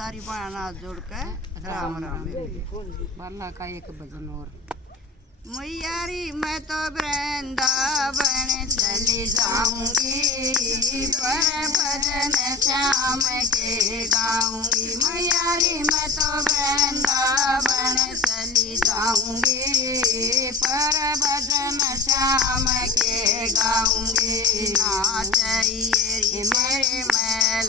सारी बाण हाथ जोड़ के राम राम। बाला का एक भजन और। मैयारी मैं तो वृंदावन चली जाऊंगी, पर भजन श्याम के गाऊंगी। मैयारी मैं तो वृंदावन चली जाऊंगी, पर भजन श्याम के गाऊंगी। नाचिए रे मेरे मैल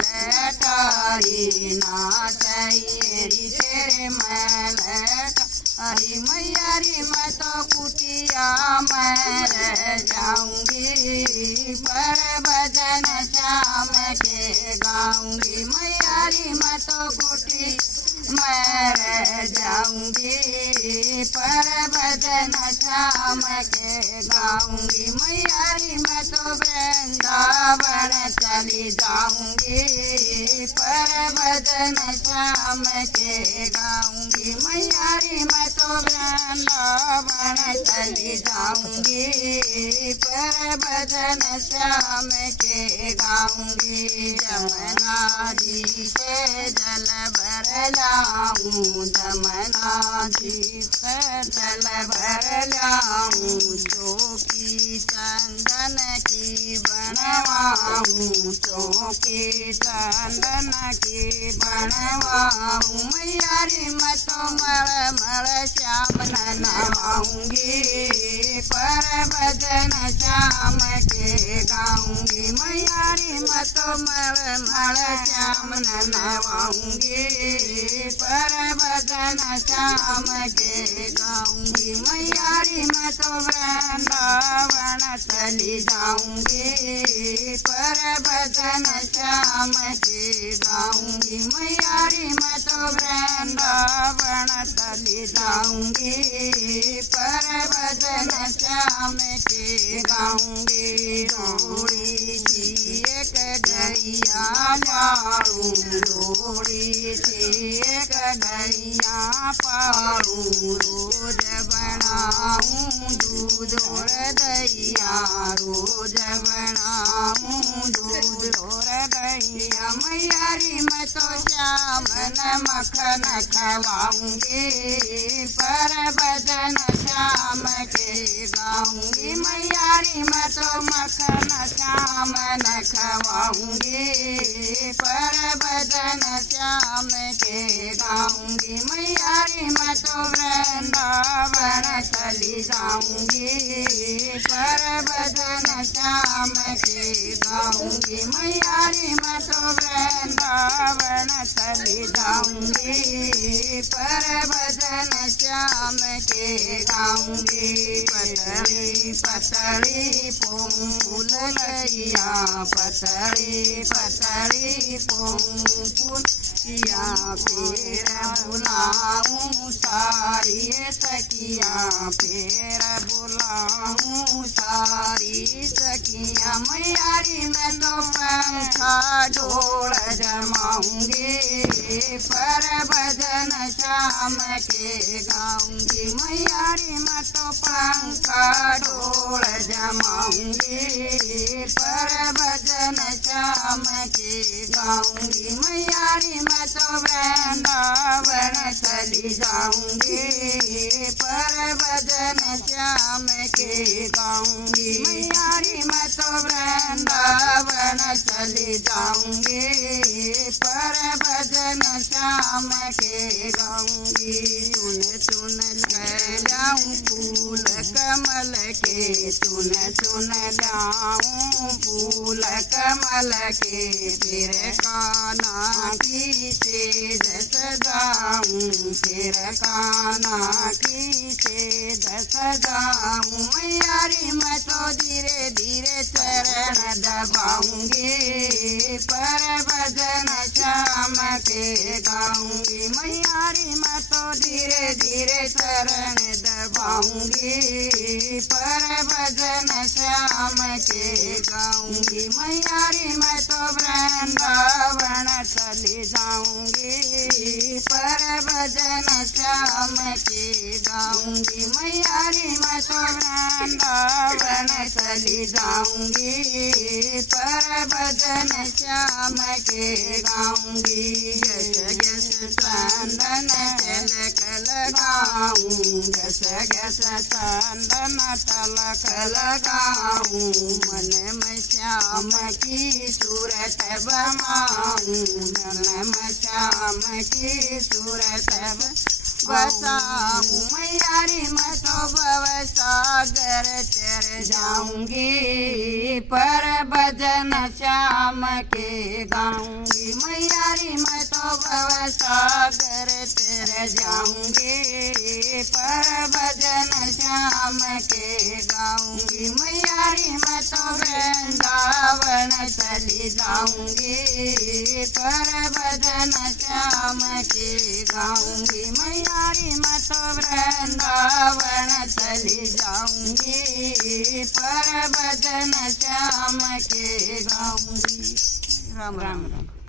तारी, नाचिए रे तेरे मैल तारी। मैयारी मैं तो कुटिया में रह जाऊंगी, पर भजन श्याम के गाऊंगी। मैयारी मैं तो कुटी में रह जाऊंगी, पर भजन श्याम के गाऊंगी। मैयारी मैं तो वृंदावन चली जाऊंगी, पर भजन श्याम के गाऊंगी। मैयारी मैं तो वृंदावन चली जाऊंगी, पर भजन श्याम के गाऊंगी। जमुना जी से जल भर लाऊं, जमुना जी से जल भर लाऊं। चौकी चंदन की बनवाऊं, चौकी चंदन की बनवाऊं। मैयारी मैं तो मर मर श्याम नवाऊंगी, पर भजन श्याम के गाऊंगी। मैयारी मैं तो मर मर श्याम नवाऊंगी, पर भजन श्याम के गाऊंगी। मैयारी मैं तो वृंदावन चली जाऊंगी, पर भजन श्याम के गाऊंगी। मैयारी मैं तो वृंदावन चली जाऊंगी, पर भजन श्याम के गाऊंगी। रोड़ी सी एक गैया लाऊं, रोड़ी सी एक गैया पाऊं। रोज बनाऊं दूध और दहिया, रोज बनाऊं दूध और दहिया। मैयारी मैं तो श्याम मक्खन खवाऊंगी, पर भजन श्याम के गाऊंगी। मैयारी मैं तो मक्खन श्याम खवाऊंगी, पर भजन श्याम के गाऊंगी। मैयारी मैं तो वृंदावन चली जाऊंगी, पर भजन श्याम के गाऊंगी। मैयारी मैं तो वृंदावन चली जाऊंगी, पर भजन श्याम के गाऊंगी। पतली पतली फूल लैया, पतली पतली फूल सखिया। फेर बुलाऊं सारी सखिया, फेर बुलाऊं सारी सखिया। मैयारी मैं तो पंखा ढोल जमाऊंगी, पर भजन श्याम के गाऊंगी। मैयारी मैं तो पंखा ढोल जमाऊंगी, पर भजन श्याम के गाऊंगी। मैयारी मैं तो वृंदावन चली जाऊंगी, पर भजन श्याम के गाऊंगी। मैयारी मैं तो वृंदावन चली जाऊंगी, पर भजन श्याम के गाऊंगी। चुन चुन लाऊं फूल कमल के, चुन चुन लाऊं फूल कमल के। फिर काना की सेज सजाऊं, फिर काना की सेज सजाऊं। मैयारी मैं तो धीरे धीरे चरण दबाऊंगी, पर भजन श्याम के गाऊंगी। मैयारी मैं तो धीरे धीरे चरण दबाऊंगी, पर भजन श्याम के गाऊंगी। मैयारी मैं तो वृंदावन चली जाऊंगी, पर भजन श्याम के गाऊंगी। मैयारी मैं तो वृंदावन चली जाऊंगी, पर भजन श्याम के गाऊंगी। यश यश घस घस चंदन तलक लगाऊं मन में श्याम की सूरत बमाऊं मन में श्याम की सूरत बसाऊं मैया रे मैं तो भव सागर चर जाऊंगी पर भजन श्याम के गाऊंगी मैया रे मैं तो भव सागर चर जाऊंगी पर भजन श्याम के गाऊंगी मैया रे मैं तो वृंदावन चली जाऊंगी पर भजन श्याम के गाऊंगी मैया रे मैं तो वृंदावन चली जाऊंगी पर भजन श्याम के गाऊंगी। राम राम राम।